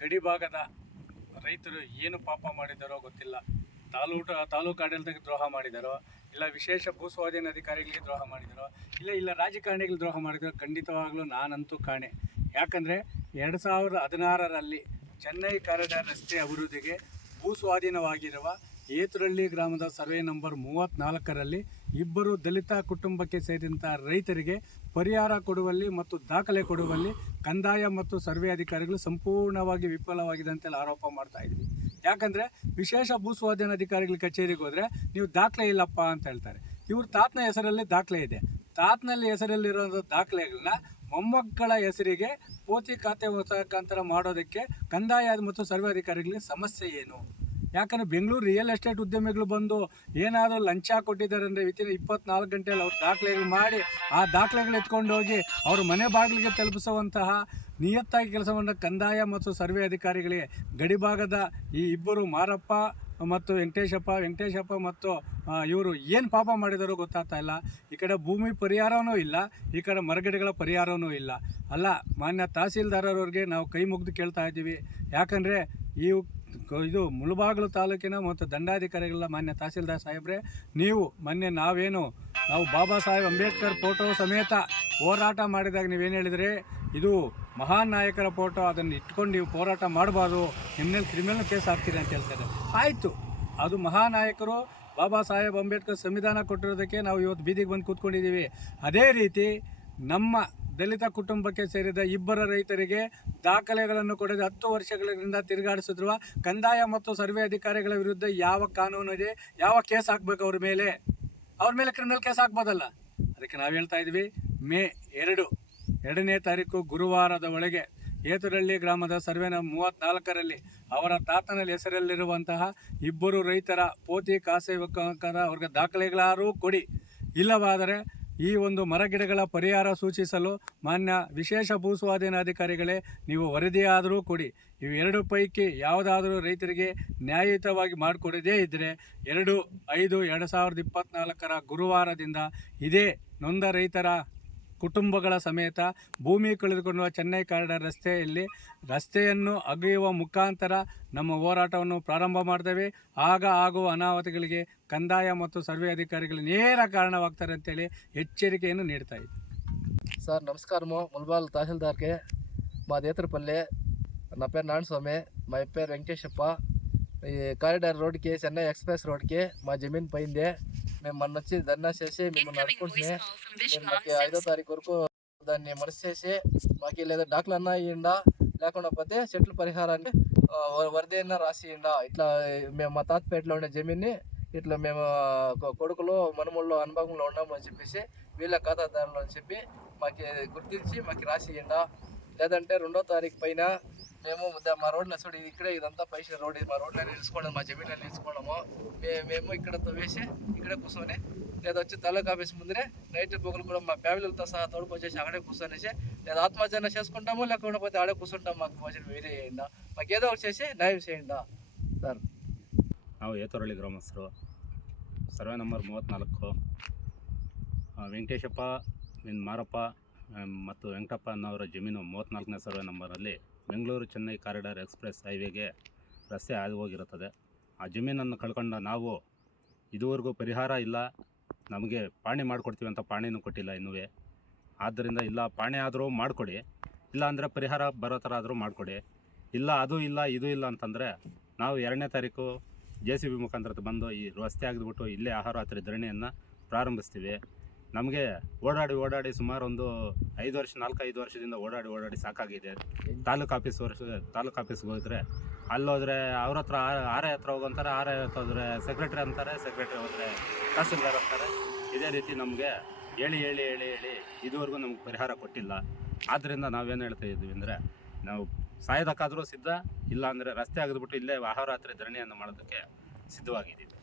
ಗಡಿಭಾಗದ ರೈತರು ಏನು ಪಾಪ ಮಾಡಿದ್ದಾರೋ ಗೊತ್ತಿಲ್ಲ. ತಾಲೂಟ, ತಾಲೂಕು ಆಡಳಿತಕ್ಕೆ ದ್ರೋಹ ಮಾಡಿದಾರೋ, ಇಲ್ಲ ವಿಶೇಷ ಭೂಸ್ವಾಧೀನ ಅಧಿಕಾರಿಗಳಿಗೆ ದ್ರೋಹ ಮಾಡಿದರೋ, ಇಲ್ಲ ಇಲ್ಲ ರಾಜಕಾರಣಿಗಳು ದ್ರೋಹ ಮಾಡಿದರೋ ಖಂಡಿತವಾಗ್ಲೂ ನಾನಂತೂ ಕಾಣೆ. ಯಾಕಂದರೆ ಎರಡು ಸಾವಿರದ ಹದಿನಾರರಲ್ಲಿ ಚೆನ್ನೈ ಕಾರಿಡಾರ್ ರಸ್ತೆ ಅಭಿವೃದ್ಧಿಗೆ ಭೂ ಸ್ವಾಧೀನವಾಗಿರುವ ಏತುರಳ್ಳಿ ಗ್ರಾಮದ ಸರ್ವೆ ನಂಬರ್ ಮೂವತ್ತ್ನಾಲ್ಕರಲ್ಲಿ ಇಬ್ಬರು ದಲಿತ ಕುಟುಂಬಕ್ಕೆ ಸೇರಿದಂಥ ರೈತರಿಗೆ ಪರಿಹಾರ ಕೊಡುವಲ್ಲಿ ಮತ್ತು ದಾಖಲೆ ಕೊಡುವಲ್ಲಿ ಕಂದಾಯ ಮತ್ತು ಸರ್ವೆ ಅಧಿಕಾರಿಗಳು ಸಂಪೂರ್ಣವಾಗಿ ವಿಫಲವಾಗಿದೆ ಅಂತೆಲ್ಲ ಆರೋಪ ಮಾಡ್ತಾ ಇದ್ವಿ. ಯಾಕಂದರೆ ವಿಶೇಷ ಭೂ ಸ್ವಾಧೀನ ಅಧಿಕಾರಿಗಳ ಕಚೇರಿಗೆ ಹೋದರೆ ನೀವು ದಾಖಲೆ ಇಲ್ಲಪ್ಪ ಅಂತ ಹೇಳ್ತಾರೆ. ಇವ್ರ ತಾತನ ಹೆಸರಲ್ಲಿ ದಾಖಲೆ ಇದೆ. ತಾತನಲ್ಲಿ ಹೆಸರಲ್ಲಿರೋ ದಾಖಲೆಗಳನ್ನ ಮೊಮ್ಮಕ್ಕಳ ಹೆಸರಿಗೆ ಪೋತಿ ಖಾತೆ ಮುಖಾಂತರ ಮಾಡೋದಕ್ಕೆ ಕಂದಾಯ ಮತ್ತು ಸರ್ವೆ ಅಧಿಕಾರಿಗಳಿಗೆ ಸಮಸ್ಯೆ ಏನು? ಯಾಕಂದರೆ ಬೆಂಗಳೂರು ರಿಯಲ್ ಎಸ್ಟೇಟ್ ಉದ್ಯಮಿಗಳು ಬಂದು ಏನಾದರೂ ಲಂಚ ಕೊಟ್ಟಿದ್ದಾರೆ ಅಂದರೆ ವಿತಿನ್ ಇಪ್ಪತ್ನಾಲ್ಕು ಗಂಟೆಯಲ್ಲಿ ಅವ್ರು ದಾಖಲೆಗಳು ಮಾಡಿ ಆ ದಾಖಲೆಗಳು ಎತ್ಕೊಂಡು ಹೋಗಿ ಅವ್ರ ಮನೆ ಬಾಗಿಲಿಗೆ ತಲುಪಿಸುವಂತಹ ನಿಯತ್ತಾಗಿ ಕೆಲಸವನ್ನು ಕಂದಾಯ ಮತ್ತು ಸರ್ವೆ ಅಧಿಕಾರಿಗಳಿಗೆ ಗಡಿಭಾಗದ ಈ ಇಬ್ಬರು ಮಾರಪ್ಪ ಮತ್ತು ವೆಂಕಟೇಶಪ್ಪ ವೆಂಕಟೇಶಪ್ಪ ಮತ್ತು ಇವರು ಏನು ಪಾಪ ಮಾಡಿದಾರೋ ಗೊತ್ತಾಗ್ತಾ ಇಲ್ಲ. ಈ ಕಡೆ ಭೂಮಿ ಪರಿಹಾರವೂ ಇಲ್ಲ, ಈ ಕಡೆ ಮರಗಿಡಗಳ ಪರಿಹಾರವೂ ಇಲ್ಲ. ಅಲ್ಲ, ಮಾನ್ಯ ತಹಸೀಲ್ದಾರರವ್ರಿಗೆ ನಾವು ಕೈ ಮುಗಿದು ಕೇಳ್ತಾ ಇದ್ದೀವಿ. ಯಾಕಂದರೆ ಈ ಇದು ಮುಳುಬಾಗಿಲು ತಾಲೂಕಿನ ಮತ್ತು ದಂಡಾಧಿಕಾರಿಗಳ ಮಾನ್ಯ ತಹಸೀಲ್ದಾರ್ ಸಾಹೇಬ್ರೆ, ನೀವು ಮೊನ್ನೆ ನಾವೇನು, ನಾವು ಬಾಬಾ ಸಾಹೇಬ್ ಅಂಬೇಡ್ಕರ್ ಫೋಟೋ ಸಮೇತ ಹೋರಾಟ ಮಾಡಿದಾಗ ನೀವೇನು ಹೇಳಿದ್ರಿ? ಇದು ಮಹಾನ್ ನಾಯಕರ ಫೋಟೋ, ಅದನ್ನು ಇಟ್ಕೊಂಡು ನೀವು ಹೋರಾಟ ಮಾಡಬಾರ್ದು ನಿಮ್ಮ ಮೇಲೆ ಕ್ರಿಮಿನಲ್ ಕೇಸ್ ಆಗ್ತೀರಿ ಅಂತ ಹೇಳ್ತಾರೆ ಆಯಿತು, ಅದು ಮಹಾನಾಯಕರು ಬಾಬಾ ಸಾಹೇಬ್ ಅಂಬೇಡ್ಕರ್ ಸಂವಿಧಾನ ಕೊಟ್ಟಿರೋದಕ್ಕೆ ನಾವು ಇವತ್ತು ಬೀದಿಗೆ ಬಂದು ಕೂತ್ಕೊಂಡಿದ್ದೀವಿ. ಅದೇ ರೀತಿ ನಮ್ಮ ದಲಿತ ಕುಟುಂಬಕ್ಕೆ ಸೇರಿದ ಇಬ್ಬರ ರೈತರಿಗೆ ದಾಖಲೆಗಳನ್ನು ಕೊಡದೆ ಹತ್ತು ವರ್ಷಗಳಿಂದ ತಿರುಗಾಡಿಸುತ್ತಿರುವ ಕಂದಾಯ ಮತ್ತು ಸರ್ವೆ ಅಧಿಕಾರಿಗಳ ವಿರುದ್ಧ ಯಾವ ಕಾನೂನು ಇದೆ? ಯಾವ ಕೇಸ್ ಹಾಕ್ಬೇಕು ಅವ್ರ ಮೇಲೆ? ಅವ್ರ ಮೇಲೆ ಕ್ರಿಮಿನಲ್ ಕೇಸ್ ಹಾಕ್ಬೋದಲ್ಲ? ಅದಕ್ಕೆ ನಾವು ಹೇಳ್ತಾ ಇದ್ವಿ, ಮೇ ಎರಡು, ಎರಡನೇ ತಾರೀಕು ಗುರುವಾರದ ಒಳಗೆ ಏತುರಳ್ಳಿ ಗ್ರಾಮದ ಸರ್ವೆನ ಮೂವತ್ತ್ನಾಲ್ಕರಲ್ಲಿ ಅವರ ತಾತನಲ್ಲಿ ಹೆಸರಲ್ಲಿರುವಂತಹ ಇಬ್ಬರು ರೈತರ ಪೋತಿ ಕಾಸೆ ಅವ್ರಿಗೆ ದಾಖಲೆಗಳಾರೂ ಕೊಡಿ. ಇಲ್ಲವಾದರೆ ಈ ಒಂದು ಮರಗಿಡಗಳ ಪರಿಹಾರ ಸೂಚಿಸಲು ಮಾನ್ಯ ವಿಶೇಷ ಭೂ ಸ್ವಾಧೀನಾಧಿಕಾರಿಗಳೇ ನೀವು ವರದಿಯಾದರೂ ಕೊಡಿ. ಇವೆರಡು ಪೈಕಿ ಯಾವುದಾದರೂ ರೈತರಿಗೆ ನ್ಯಾಯಯುತವಾಗಿ ಮಾಡಿಕೊಡದೇ ಇದ್ದರೆ ಎರಡು ಐದು ಎರಡು ಸಾವಿರದ ಇಪ್ಪತ್ತ್ನಾಲ್ಕರ ಗುರುವಾರದಿಂದ ಇದೇ ನೊಂದ ರೈತರ ಕುಟುಂಬಗಳ ಸಮೇತ ಭೂಮಿ ಕಳೆದುಕೊಳ್ಳುವ ಚೆನ್ನೈ ಕಾರಿಡಾರ್ ರಸ್ತೆಯಲ್ಲಿ ರಸ್ತೆಯನ್ನು ಅಗೆಯುವ ಮುಖಾಂತರ ನಮ್ಮ ಹೋರಾಟವನ್ನು ಪ್ರಾರಂಭ ಮಾಡ್ತೇವೆ ಆಗ ಆಗುವ ಅನಾಹುತಗಳಿಗೆ ಕಂದಾಯ ಮತ್ತು ಸರ್ವೆ ಅಧಿಕಾರಿಗಳು ನೇರ ಕಾರಣವಾಗ್ತಾರೆ ಅಂತೇಳಿ ಎಚ್ಚರಿಕೆಯನ್ನು ನೀಡ್ತಾ ಇದ್ದೀವಿ సార్ నమస్కారము ముల్బాల్ తహసీల్దార్కి మా దేతరపల్లి నా పేరు నారాయణస్వామి మా పేరు వెంకటేశప్ప ఈ కారిడార్ రోడ్కి చెన్నై ఎక్స్ప్రెస్ రోడ్కి మా జమీన్ పోయింది. మేము మొన్న వచ్చి ధర్నా చేసి మిమ్మల్ని అడుకుంటున్నాయి మీరు మాకు ఐదో తారీఖు వరకు దాన్ని మనసు చేసి మాకు లేదా డాక్టర్ అన్న ఇయ్యండా లేకుండా పోతే చెట్ల పరిహారాన్ని ఆ, వ- వరద అయినా రాసి ఇయ్యండా. ఇట్లా మేము మా తాతపేటలో ఉండే జమీన్ని ఇట్లా మేము కొడుకులు మనుమల్లో అనుభవంలో ఉన్నామని చెప్పేసి వీళ్ళ ఖాతాదారులు అని చెప్పి మాకు గుర్తించి మాకు రాసి ఇయ్యండా. లేదంటే రెండో తారీఖు పైన మేము ద- మా రోడ్ల చూడు ఇక్కడే ఇదంతా పైన రోడ్ ఇది మా రోడ్లో నిలుచుకోవడం మా జమీన్లో నిలుచుకోవడము మే- మేము ఇక్కడ తవ్వేసి ఇక్కడే కూర్చొని లేదా వచ్చి తాలూకా ఆఫీస్ ముందరే నైట్ పొగలు కూడా మా ఫ్యామిలీలతో సహా తోడుపు వచ్చేసి అక్కడే కూర్చొనేసి లేదా ఆత్మహత్య చేసుకుంటాము లేకపోతే ఆడే కూర్చుంటాం మాకు భోజనం వేరే చేయండి మాకు ఏదో ఒకటి చేసి న్యాయం చేయండి సార్ ನಾವು ಏತರಳ್ಳಿ ಗ್ರಾಮಸ್ಥರು ಸರ್ವೆ ನಂಬರ್ ಮೂವತ್ತ್ನಾಲ್ಕು ಆ, ವೆಂಕಟೇಶಪ್ಪ ಇನ್ ಮಾರಪ್ಪ ಆ, ಮತ್ತು ವೆಂಕಟಪ್ಪ ಅನ್ನೋರ ಜಮೀನು ಮೂವತ್ತ್ನಾಲ್ಕನೇ ಸರ್ವೆ ನಂಬರಲ್ಲಿ ಬೆಂಗಳೂರು ಚೆನ್ನೈ ಕಾರಿಡಾರ್ ಎಕ್ಸ್ಪ್ರೆಸ್ ಹೈವೇಗೆ ರಸ್ತೆ ಹಾದು ಹೋಗಿರುತ್ತದೆ ಆ ಜಮೀನನ್ನು ಕಳ್ಕೊಂಡ ನಾವು, ಇದುವರೆಗೂ ಪರಿಹಾರ ಇಲ್ಲ, ನಮಗೆ ಪಾಣಿ ಮಾಡಿಕೊಡ್ತೀವಿ ಅಂತ ಪಾಣಿನೂ ಕೊಟ್ಟಿಲ್ಲ ಇನ್ನೂ ಆದ್ದರಿಂದ ಇಲ್ಲ, ಪಾಣಿ ಆದರೂ ಮಾಡಿಕೊಡಿ. ಇಲ್ಲ ಅಂದರೆ ಪರಿಹಾರ ಬರೋ ಥರ ಆದರೂ ಮಾಡಿಕೊಡಿ. ಇಲ್ಲ, ಅದು ಇಲ್ಲ, ಇದು ಇಲ್ಲ ಅಂತಂದರೆ ನಾವು ಎರಡನೇ ತಾರೀಕು ಜೆ ಸಿ ಬಿ ಮುಖಾಂತರ ಬಂದು ಈ ರಸ್ತೆ ಆಗಿದ್ಬಿಟ್ಟು ಇಲ್ಲೇ ಆಹಾರ ಹತ್ತಿರ ಧರಣಿಯನ್ನು ಪ್ರಾರಂಭಿಸ್ತೀವಿ. ನಮಗೆ ಓಡಾಡಿ ಓಡಾಡಿ ಸುಮಾರು ಒಂದು ಐದು ವರ್ಷ ನಾಲ್ಕೈದು ವರ್ಷದಿಂದ ಓಡಾಡಿ ಓಡಾಡಿ ಸಾಕಾಗಿದೆ. ತಾಲೂಕು ಆಫೀಸ್ ವರ್ಷ, ತಾಲೂಕು ಆಫೀಸ್ಗೆ ಹೋದರೆ ಅಲ್ಲೋದ್ರೆ ಅವ್ರ ಹತ್ರ ಆರೆ ಹತ್ರ ಹೋಗಂತಾರೆ, ಆರೆ ಹತ್ರ ಹೋದ್ರೆ ಸೆಕ್ರೆಟ್ರಿ ಅಂತಾರೆ ಸೆಕ್ರೆಟ್ರಿ ಹೋದರೆ ತಹಸೀಲ್ದಾರ್ ಅಂತಾರೆ. ಇದೇ ರೀತಿ ನಮಗೆ ಹೇಳಿ ಹೇಳಿ ಹೇಳಿ ಹೇಳಿ ಇದುವರೆಗೂ ನಮ್ಗೆ ಪರಿಹಾರ ಕೊಟ್ಟಿಲ್ಲ. ಆದ್ದರಿಂದ ನಾವೇನು ಹೇಳ್ತಾ ಇದ್ವಿ ಅಂದರೆ ನಾವು ಸಾಯೋದಕ್ಕಾದರೂ ಸಿದ್ಧ ಇಲ್ಲ ಅಂದರೆ ರಸ್ತೆ ಆಗಿದ್ಬಿಟ್ಟು ಇಲ್ಲೇ ಆಹಾರ ಹತ್ರ ಧರಣಿಯನ್ನು ಮಾಡೋದಕ್ಕೆ ಸಿದ್ಧವಾಗಿದ್ದೀವಿ.